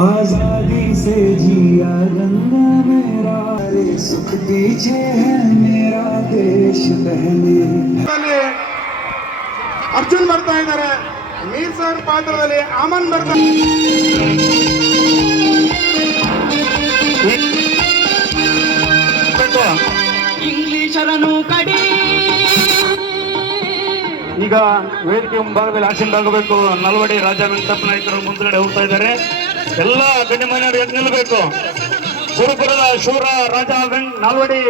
आजादी से जिया गंगा मेरा, सुख पीछे है मेरा देश बहने. ಅರ್ಜುನ್ ಬರ್ತಾ ಇದ್ದಾರೆ, ಮೀರ್ ಸರ್ ಪಾತ್ರದಲ್ಲಿ ಅಮನ್ ಬರ್ತಾ. ಇಂಗ್ಲಿಷರನ್ನು ಕಡಿ. ಈಗ ವೇದಿಕೆ ಮುಂಭಾಗದಲ್ಲಿ ಆಸೀನರಾಗಬೇಕು. ನಲ್ವಡಿ ರಾಜ ವೆಂಕಟಪ್ಪ ನಾಯಕರು ಮುಂದ್ಗಡೆ ಹೋಗ್ತಾ ಇದ್ದಾರೆ. ಎಲ್ಲ ಗಣ್ಯಮಾನ್ಯರು ಎದ್ದು ನಿಲ್ಲಬೇಕು. ಸುರಪುರದ ಶೂರ ರಾಜ ನಾಲ್ವಡಿ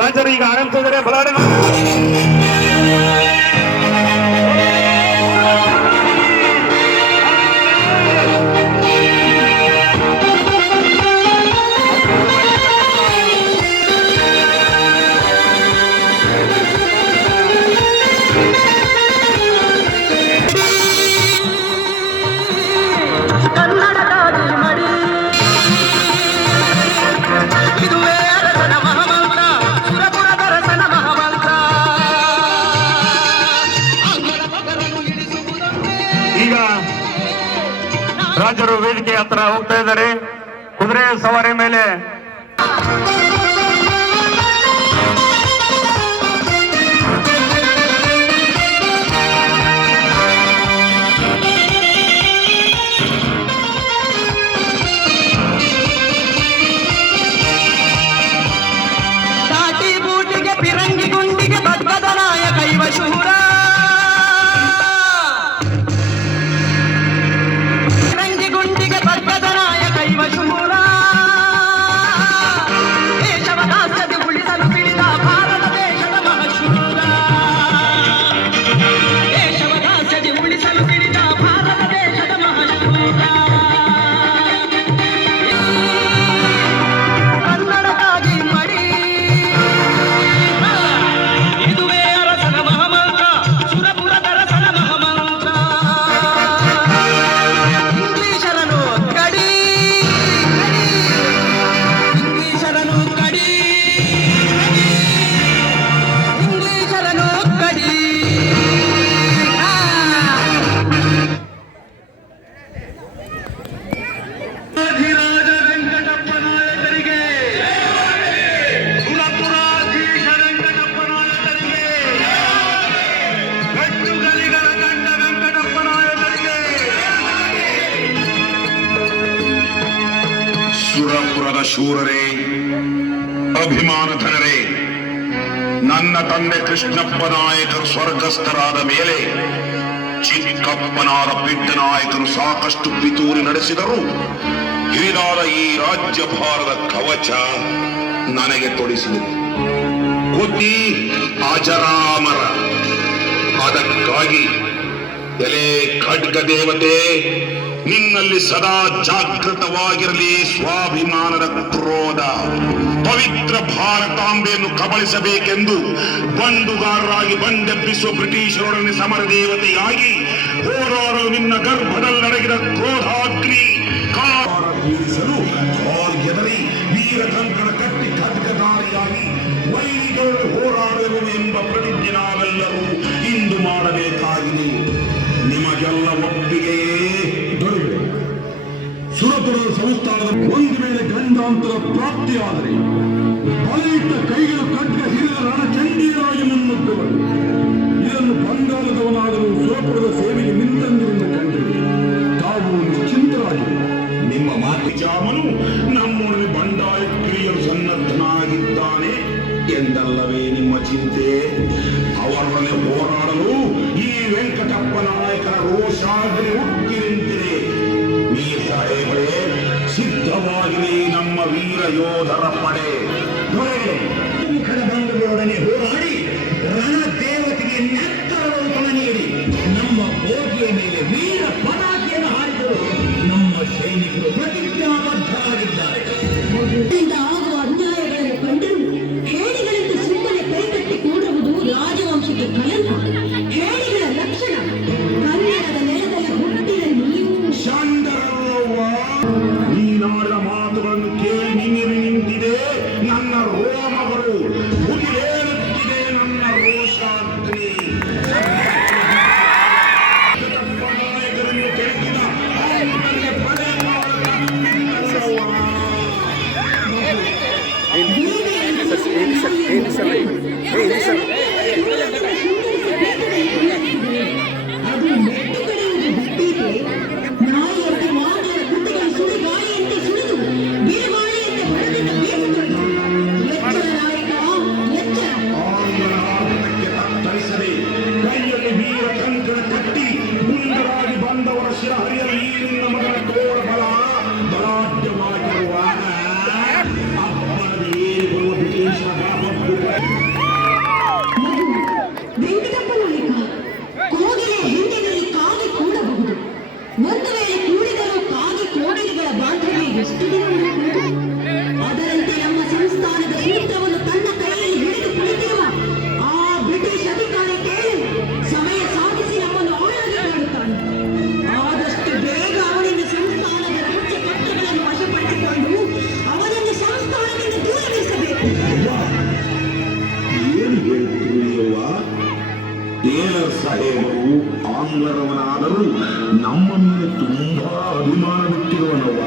ರಾಜರು ಈಗ ಆಗಮಿಸಿದರೆ ಬಲಾಢ್ಯ ರಾಜರು ವೇದಿಕೆ ಹತ್ರ ಹೋಗ್ತಾ ಇದ್ದಾರೆ. ಕುದುರೆ ಸವಾರಿ ಮೇಲೆ ದಾಟಿ ಬೂಟಿಗೆ ಪಿರಂಗಿ ಗುಂಡಿಗೆ ಬಗ್ಗದ ನಾಯಕ ಇವ ಶೂರ. ಸುರಪುರದ ಶೂರರೇ, ಅಭಿಮಾನ ಧನರೇ, ನನ್ನ ತಂದೆ ಕೃಷ್ಣಪ್ಪ ನಾಯಕರು ಸ್ವರ್ಗಸ್ಥರಾದ ಮೇಲೆ ಚಿಕ್ಕಪ್ಪನಾದ ಪಿಡ್ಡನಾಯಕರು ಸಾಕಷ್ಟು ಪಿತೂರಿ ನಡೆಸಿದರು. ಹಿರಿದಾದ ಈ ರಾಜ್ಯಭಾರದ ಕವಚ ನನಗೆ ತೊಡಿಸಿದರು. ಕೊಟ್ಟಿ ಅಜರಾಮರ. ಅದಕ್ಕಾಗಿ ಎಲೆ ಖಡ್ಗ ದೇವತೆ, ನಿನ್ನಲ್ಲಿ ಸದಾ ಜಾಗೃತವಾಗಿರಲಿ ಸ್ವಾಭಿಮಾನದ ಕ್ರೋಧ. ಪವಿತ್ರ ಭಾರತಾಂಬೆಯನ್ನು ಕಬಳಿಸಬೇಕೆಂದು ಬಂಡುಗಾರರಾಗಿ ಬಂಡೆಬ್ಬಿಸುವ ಬ್ರಿಟಿಷರೊಡನೆ ಸಮರ ದೇವತೆಯಾಗಿ ಹೋರಾಡಲು ನಿನ್ನ ಗರ್ಭದಲ್ಲಡಗಿದ ಕ್ರೋಧಾಗ್ನಿ ಕಾರಿಸಲು ಎದರಿ ವೀರ ಕಂಕಣ ಕಟ್ಟಿ ಖಡ್ಗಧಾರಿಯಾಗಿ ವೈರಿಗಳು ಹೋರಾಡಲು ಎಂಬ ಪ್ರತಿಜ್ಞೆ ನಾವೆಲ್ಲರೂ ಇಂದು ಮಾಡಬೇಕಾಗಿದೆ. ನಿಮಗೆಲ್ಲ ಒಪ್ಪಿಗೆಯೇ ದೊರೆಯಿದೆ. ಸುರಪುರದ ಸಂಸ್ಥಾನದ ಒಂದು ವೇಳೆ ಗಂಡಾಂತರ ಪ್ರಾಪ್ತಿಯಾದರೆ ಬಲಿಯಿಟ್ಟ ಕೈಗಳು ಖಡ್ಗ ಹಿರಿದ ರಣಚಂಡಿಯರಾಗಿ ಮುನ್ನುಗ್ಗುವರು. ಇದನ್ನು ಬಂಗಾಳದವನಾದರೂ ಸುರಪುರದ ಸೇವೆಗೆ ನಿಂತಂದಿರಿಂದ ಕಂಡಿದೆ. ತಾವು ನಿಶ್ಚಿಂತರಾಗಿ ನಿಮ್ಮ ಮಾತು ಜಾಮನು ನಮ್ಮೊಡನೆ ಬಂಡಾಯ ಕ್ರಿಯರು ಸನ್ನದ್ಧನಾಗಿದ್ದಾನೆ ಎಂದಲ್ಲವೇ ನಿಮ್ಮ ಚಿಂತೆ? ಅವರೊಡನೆ ಹೋರಾಡಲು ಈ ವೆಂಕಟಪ್ಪ ನಾಯಕರ ರೋಷಾಗ್ನಿ ಉಕ್ಕಿ ನಿಂತಿದೆ. ಮೀರ್ ಸಾಹೇಬರೇ, ಸಿದ್ಧವಾಗಿರಿ ನಮ್ಮ ವೀರ ಯೋಧರ ಪಡೆ. ಮುಖದ ಬಂಧುಗಳೊಡನೆ ಹೋರಾಡಿ ರಣ ದೇವತೆಗೆ ನೆತ್ತರವನ್ನು ನೀಡಿ ನಮ್ಮ ಬೋಗಿಯ ಮೇಲೆ ವೀರ ಪತಾಕೆಯನ್ನು ಹಾರಿದರು ನಮ್ಮ ಸೈನಿಕರು ಪ್ರತಿಜ್ಞಾಬದ್ಧರಾಗಿದ್ದಾರೆ. ಆಗುವ ಅನ್ಯಾಯಗಳನ್ನು ಕಂಡರೂ ಹೇಡಿಗಳಿಂದ ಸುಮ್ಮನೆ ಕೈಕಟ್ಟಿ ಕೂಡುವುದು ರಾಜವಂಶಕ್ಕೆ ಕಲಂಕ. ಹೇಡಿಗಳ ಲಕ್ಷಣ. ಕನ್ನಡದ ನೆಲದಲ್ಲಿ ಹುಟ್ಟಿದ ನೀವು ಈ ನಾಡಿನ ಮಾತುಗಳನ್ನು ಕೇಳಿ ನಿಮಿರಿ ನಿಂತಿದೆ ನನ್ನ ರೋಮಗಳು, ಮುಗಿಲೇಳುತ್ತಿದೆ ನನ್ನ ರೋಷಾಗ್ನಿ. ನಾಯಕರನ್ನು ಕೆಳಗಿದ ಪಡೆ ಶಿರಹರಿಯಲ್ಲಿ ನಿನ್ನ ಮಗನ ತೋಳಬಲ ಬಲಾಢ್ಯವಾಗಿರುವಾಗ ಅಪ್ಪಣದ ಏರಿ ಬರುವ ಬ್ರಿಟಿಷ್ ವೆಂಕಟಪ್ಪ ನಾಯಕ ಕೋಗಿಲೆಯ ಹಿಂದಿನಲ್ಲಿ ಕಾಗೆ ಕೂಡಬಹುದು. ಒಂದು ವೇಳೆ ಕೂಡಿದರೂ ಕಾಗೆ ಕೋಗಿಲೆಗಳ ಬಾಂಧವ್ಯ ಎಷ್ಟು ದಿನ ಉಳಿಯುವುದು? ಅದರಂತೆ ನಮ್ಮ ಸಂಸ್ಥಾನದ ಸೂತ್ರವನ್ನು ತನ್ನ ಕೈಯಲ್ಲಿ ಹಿಡಿದು ಕುಳಿತಿರುವ ಆ ಬ್ರಿಟಿಷ್ ಅಧಿಕಾರಿ ಕೇಳಿ ಸಮಯ ಸಾಧಿಸಿ ನಮ್ಮನ್ನು ಆಳಾಗಿ ಕಾಡುತ್ತಾನೆ. ಆದಷ್ಟು ಬೇಗ ಅವನಿಂದ ಸಂಸ್ಥಾನದ ರಹಸ್ಯ ಪತ್ರಗಳನ್ನು ವಶಪಡಿಸಿಕೊಂಡು ಅವನನ್ನು ಸಂಸ್ಥಾನದಿಂದ ದೂರವಿರಿಸಬೇಕು. ಏನು ಹೇಳುತ್ತಿರುವೆಯವ್ವ? ಟೇಲರ್ ಸಾಹೇಬರು ಆಂಗ್ಲರವನಾದರೂ ನಮ್ಮ ಮೇಲೆ ತುಂಬಾ ಅಭಿಮಾನವಿಟ್ಟಿರುವನವ್ವ.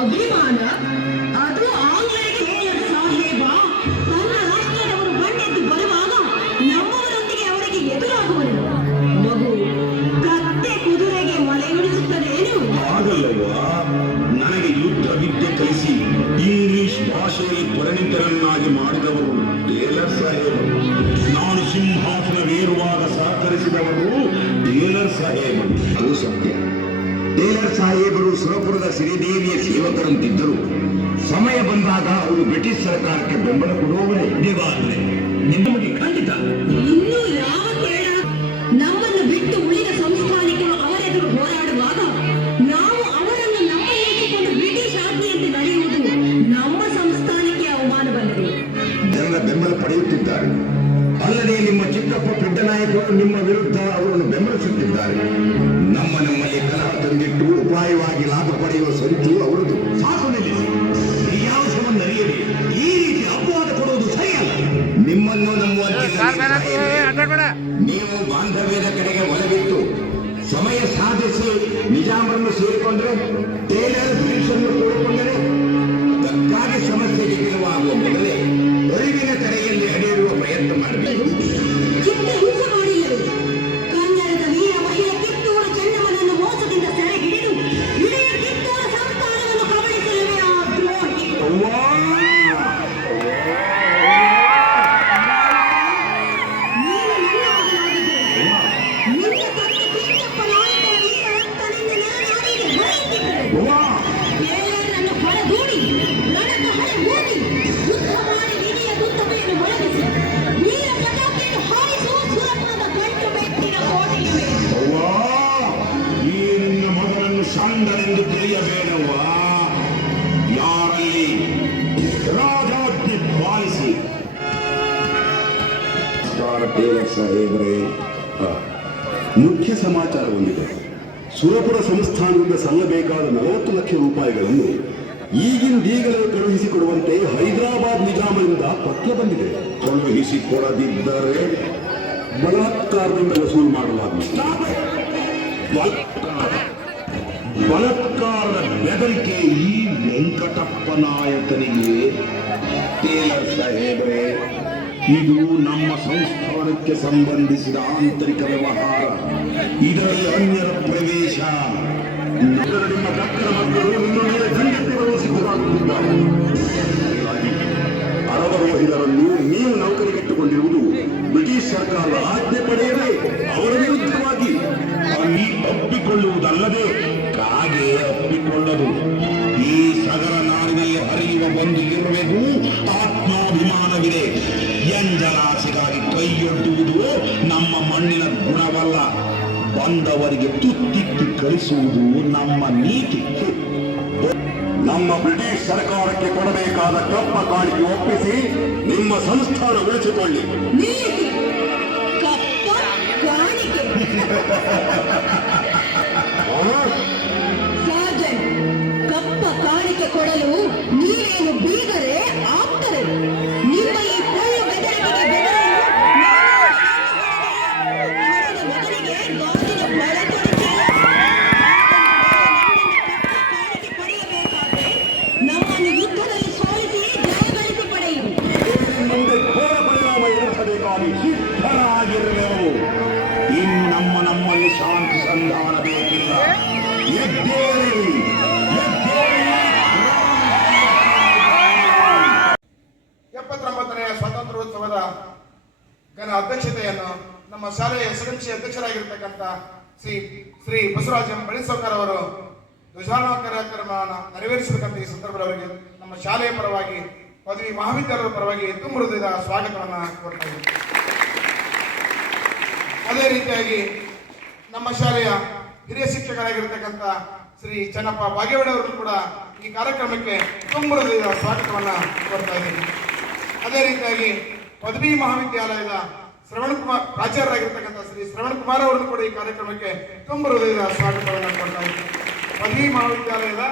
ಅಭಿಮಾನ? ಅದು ಆಂಗ್ಲರಿಗೆ ಟೇಲರ್ ಸಾಹೇಬ ತನ್ನ ರಾಷ್ಟ್ರದವರು ಬಂಡೆದ್ದು ಬರುವಾಗ ನಮ್ಮವರೊಂದಿಗೆ ಅವರಿಗೆ ಎದುರಾಗುವರು. ಮಗು ಕತ್ತೆ ಕುದುರೆಗೆ ಮಲೆಯುಡಿಸುತ್ತದೇನು? ಹಾಗಲ್ಲವ್ವ, ನನಗೆ ಯುದ್ಧ ವಿದ್ಯೆ ಕಲಿಸಿ ಇಂಗ್ಲಿಷ್ ಭಾಷೆಯಲ್ಲಿ ಪರಿಣಿತರನ್ನಾಗಿ ಮಾಡಿದವರು ಟೇಲರ್ ಸಾಹೇಬರು. ನಾನು ಸಿಂಹಾಸನವೇರುವಾಗ ಸಹಕರಿಸಿದವರು ಟೇಲರ್ ಸಾಹೇಬರು. ಅದು ಸತ್ಯ. ಟೇಲರ್ ಸಾಹೇಬರು ಸುರಪುರದ ಶ್ರೀದೇವಿಯ ಸೇವಕರಂತಿದ್ದರು. ಸಮಯ ಬಂದಾಗ ಅವರು ಬ್ರಿಟಿಷ್ ಸರ್ಕಾರಕ್ಕೆ ಬೆಂಬಲ ಕೊಡುವವರೇ. ನಿವಾರಣೆ ನಿಮಗೆ ಖಂಡಿತ. ಇನ್ನೂ ಯಾವ ಕೇಳ ನಮ್ಮನ್ನು ಬಿಟ್ಟು ಉಳಿದ ಸಂಸ್ಥಾನಿಕರು ಅವರೆದುರು ಹೋರಾಡುವಾಗ ನಾವು ಅವರನ್ನು ನಮ್ಮ ಏರಿಕೊಂಡು ಬ್ರಿಟಿಷ್ ಆಜ್ಞೆಯಂತೆ ನಡೆಯುವುದು ನಮ್ಮ ಸಂಸ್ಥಾನಕ್ಕೆ ಅವಮಾನವಲ್ಲದೆ. ಜನರ ಬೆಂಬಲ ಪಡೆಯುತ್ತಿದ್ದಾರೆ. ಅಲ್ಲದೆ ನಿಮ್ಮ ಚಿಕ್ಕಪ್ಪ ಪೆದ್ದನಾಯಕರು ನಿಮ್ಮ ವಿರುದ್ಧ ಅವರನ್ನು ಬೆಂಬಲಿಸುತ್ತಿದ್ದಾರೆ. ನಮ್ಮಲ್ಲಿ ಕಲಹ ತಂದಿಟ್ಟು ಉಪಾಯವಾಗಿ ಲಾಭ ಪಡೆಯುವ ಸಂಚು ಅವರದು. ಸಾಕು ನಿಲ್ಲಿಸಿ. ಈ ಯಾವ ಸಂಬಂಧ ಅರಿಯಲಿ. ಈ ರೀತಿ ಅಪವಾದ ಕೊಡುವುದು ಸರಿಯಲ್ಲ. ನಿಮ್ಮನ್ನು ನಂಬುವಂತೆ ನೀವು ಬಾಂಧವ್ಯದ ಕಡೆಗೆ ಒಲವಿಟ್ಟು ಸಮಯ ಸಾಧಿಸಿ ನಿಜಾಮರನ್ನು ಸೇರಿಕೊಂಡ್ರೆ, ಟೇಲರ್ ಬ್ರಿಟಿಷನ್ನು ತೋಡಿಕೊಂಡರೆ ಅದಕ್ಕಾಗಿ ಸಮಸ್ಯೆಗೆ ಗೆಲುವಾಗುವ ಮೊದಲೇ ಅರಿವಿನ ಕಡೆಯಲ್ಲಿ ಹಡೆಯಿರುವ ಪ್ರಯತ್ನ ಮಾಡಬೇಕು. ಚಿತ್ರಹಿಂಸೆ ಮಾಡಿಲ್ಲರು. ಕನ್ನಡದ ವೀರ ಮಹಿಳೆ ಕಿತ್ತೂರು ಚೆನ್ನಮ್ಮನನ್ನು ಮೋಸದಿಂದ ಸೆರೆ ಹಿಡಿದು ಇಡೀ ಕಿತ್ತೂರು ಸಂಸ್ಥಾನವನ್ನು ಕಬಳಿಸಲಿವೆ ಆ ದ್ರೋಹಿ. ನೀನು ನನ್ನ ಮಗನಾಗಿದ್ದರೆ ನಿನ್ನ ತಂದೆ ಕೃಷ್ಣಪ್ಪ ನಾಯಕ ವೀರ ರಕ್ತದಿಂದ ನೆಲನಾಡಿಗೆ ಹೊರಟಿದ್ದರು. ಟೇಲರನ್ನು ಹೊರದೂಡಿ ರಣದ ಹೊರಗೂಡಿ ಯುದ್ಧ ಮಾಡಿ ನಿಧಿಯ ದುತ್ತಮೆಯನ್ನು ಒಳಗಿಸಿ ವೀರ ಪತಾಕೆಯನ್ನು ಹಾರಿಸುವ ಸುರಪುರದ ಗಂಟು ಬೆಟ್ಟಿನ ಕೋಟೆಯಿವೆ. ಈ ನಿನ್ನ ಮಗನನ್ನು ಷಂಡನೆಂದು ತಿಳಿಯಬೇಡವ್ವ. ಯಾರಲ್ಲಿ ರಾಜಾಜ್ಞೆ ಪಾಲಿಸಿ. ಟೇಲರ್ ಸಾಹೇಬರೇ, ಮುಖ್ಯ ಸಮಾಚಾರ ಹೊಂದಿದೆ. ಸುರಪುರ ಸಂಸ್ಥಾನದಿಂದ ಸಲ್ಲಬೇಕಾದ 40 ಲಕ್ಷ ರೂಪಾಯಿಗಳನ್ನು ಈಗಿಂದೀಗಲೇ ಕಳುಹಿಸಿಕೊಡುವಂತೆ ಹೈದರಾಬಾದ್ ನಿಜಾಮರಿಂದ ಪತ್ರ ಬಂದಿದೆ. ಕಳುಹಿಸಿಕೊಡದಿದ್ದರೆ ಬಲಾತ್ಕಾರದಿಂದ ವಸೂಲು ಮಾಡಲಾಗುತ್ತದೆ. ಬಲಾತ್ಕಾರದ ಬೆದರಿಕೆ ಈ ವೆಂಕಟಪ್ಪ ನಾಯಕನಿಗೆ. ಟೇಲರ್ ಸಾಹೇಬರೇ, ಇದು ನಮ್ಮ ಸಂಸ್ಥಾನಕ್ಕೆ ಸಂಬಂಧಿಸಿದ ಆಂತರಿಕ ವ್ಯವಹಾರ. ಇದರಲ್ಲಿ ಅನ್ಯರ ಪ್ರವೇಶ. ನಿಮ್ಮ ದಕ್ಕನ ಮಕ್ಕಳು ನಿಮ್ಮ ಮೇಲೆ ದಂಡನೆಗಳು ಸಿದ್ಧರಾಗುತ್ತಿದ್ದಾರೆ. ಹೀಗಾಗಿ ಅರವರೋಹಿತರನ್ನು ನೀವು ನೌಕರಿಗಿಟ್ಟುಕೊಂಡಿರುವುದು ಬ್ರಿಟಿಷ್ ಸರ್ಕಾರದ ಆಜ್ಞೆ ಪಡೆಯದೆ ಅವರ ವಿರುದ್ಧವಾಗಿ. ಅಲ್ಲಿ ಅಪ್ಪಿಕೊಳ್ಳುವುದಲ್ಲದೆ ಕಾಗೆ ಅಪ್ಪಿಕೊಳ್ಳದು. ಈ ಸಗರ ನಾಡಿನಲ್ಲಿ ಹರಿಯುವ ಒಂದು ಇರುವೆಗೂ ಆತ್ಮಾಭಿಮಾನವಿದೆ. ಎಂಜಲಾಸೆಗಾಗಿ ಕೈಯೊಡ್ಡುವುದು ನಮ್ಮ ಮಣ್ಣಿನ ಗುಣವಲ್ಲ. ಬಂದವರಿಗೆ ತುತ್ತಿಕ್ಕಿ ಕಳಿಸುವುದು ನಮ್ಮ ನೀತಿ. ನಮ್ಮ ಬ್ರಿಟಿಷ್ ಸರ್ಕಾರಕ್ಕೆ ಕೊಡಬೇಕಾದ ಕಪ್ಪ ಕಾಣಿಕೆ ಒಪ್ಪಿಸಿ ನಿಮ್ಮ ಸಂಸ್ಥಾನ ಉಳಿಸಿಕೊಳ್ಳಿ. ನಿಲ್ಲಿಸಿ. ಕಪ್ಪ ಕಾಣಿಕೆ. ಸಾರ್ಜೆಂಟ್, ಕಪ್ಪ ಕಾಣಿಕೆ ಕೊಡಲು ನೀವೇನು ಬೀಗರೆ ಆಪ್ತರೆ? ನಿಮ್ಮ ಈ ಪೊಳ್ಳು ಬೆದರಿಕೆಗೆ ಬೆದರಲು ಮಗನಿಗೆ ಗಾಜಿನ ಬರ ತೊಡಿಸಿಲ್ಲ. ಕಾಣಿಕೆ ಪಡೆಯಬೇಕಾದ್ರೆ ನಮ್ಮನ್ನು ಯುದ್ಧದಲ್ಲಿ ಸೋಲಿಸಿ ಜಯಗಳಿಸಿ ಪಡೆಯಿರಿ. ಮುಂದೆ ಘೋರ ಪರಿಣಾಮ ಎದುರಿಸಬೇಕಾಗಿ ಸಿದ್ಧರಾಗಿರುವೆವು. ಇನ್ನು ನಮ್ಮಲ್ಲಿ ಶಾಂತಿ ಸಂಧಾನ ಬೇಕಿಲ್ಲ. ಎದ್ದೇಳಿ, ಎದ್ದೇಳಿ. 79ನೇ ಸ್ವಾತಂತ್ರ್ಯೋತ್ಸವದ ಘನ ಅಧ್ಯಕ್ಷತೆಯನ್ನು ನಮ್ಮ ಶಾಲೆಯ ಎಸ್ಎಂಸಿ ಅಧ್ಯಕ್ಷರಾಗಿರ್ತಕ್ಕಂಥ ಶ್ರೀ ಬಸವರಾಜ ಬಳಿಸೌಕರ್ ಅವರು ಧ್ವಜಾರೋಹಣ ಕಾರ್ಯಕ್ರಮವನ್ನು ನೆರವೇರಿಸಬೇಕಂತ ಈ ಸಂದರ್ಭದಲ್ಲಿ ಅವರಿಗೆ ನಮ್ಮ ಶಾಲೆಯ ಪರವಾಗಿ ಪದವಿ ಮಹಾವಿದ್ಯಾಲಯದ ಪರವಾಗಿ ತುಂಬ ಹೃದಯದ ಸ್ವಾಗತವನ್ನು ಕೋರ್ತಾ ಇದ್ದೀನಿ. ಅದೇ ರೀತಿಯಾಗಿ ನಮ್ಮ ಶಾಲೆಯ ಹಿರಿಯ ಶಿಕ್ಷಕರಾಗಿರ್ತಕ್ಕಂಥ ಶ್ರೀ ಚನ್ನಪ್ಪ ಬಾಗೇವಾಡಿ ಅವರು ಕೂಡ ಈ ಕಾರ್ಯಕ್ರಮಕ್ಕೆ ತುಂಬ ಹೃದಯದ ಸ್ವಾಗತವನ್ನು ಕೋರ್ತಾ ಇದ್ದೀನಿ. ಅದೇ ರೀತಿಯಾಗಿ ಪದವಿ ಮಹಾವಿದ್ಯಾಲಯದ ಪ್ರಾಚಾರ್ಯರಾಗಿರ್ತಕ್ಕಂಥ ಶ್ರೀ ಶ್ರವಣ್ ಕುಮಾರ್ ಅವರನ್ನು ಕೂಡ ಈ ಕಾರ್ಯಕ್ರಮಕ್ಕೆ ತುಂಬ ಹೃದಯದ ಸ್ವಾಗತವನ್ನು ಕೊಡ್ತಾ ಇದ್ದೀನಿ. ಪದವಿ ಮಹಾವಿದ್ಯಾಲಯದ